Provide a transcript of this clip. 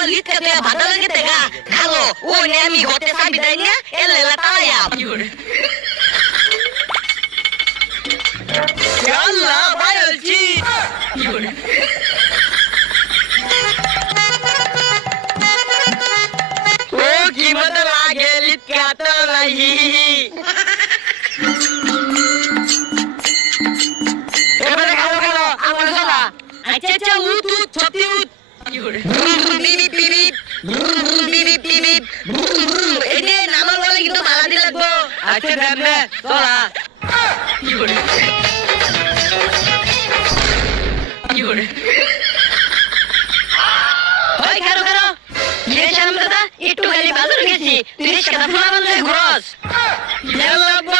আব্বা লিখতে তে ভালো লাগে তেগা খালো ও নে আমি ঘরে চাবি দেই না এলা তালায়া আল্লাহ ভাইলছি ও কি মতো লাগে লিখতে তো লাগি এবারে খালো খালো আমার চলা আচ্ছা আচ্ছা উঠ উঠ ছতি উঠ বিবিপ বিবিপ বিবিপ বিবিপ এনে নামার বলে কিন্তু মালা দিলে লাগবো আচ্ছা দেবনে চলা ওই খারো খারো লেশাম দাদা একটু খালি বাজার গেছি তুই রিস্কাটা ফোলা বন্ধ ঘুরস লাগবো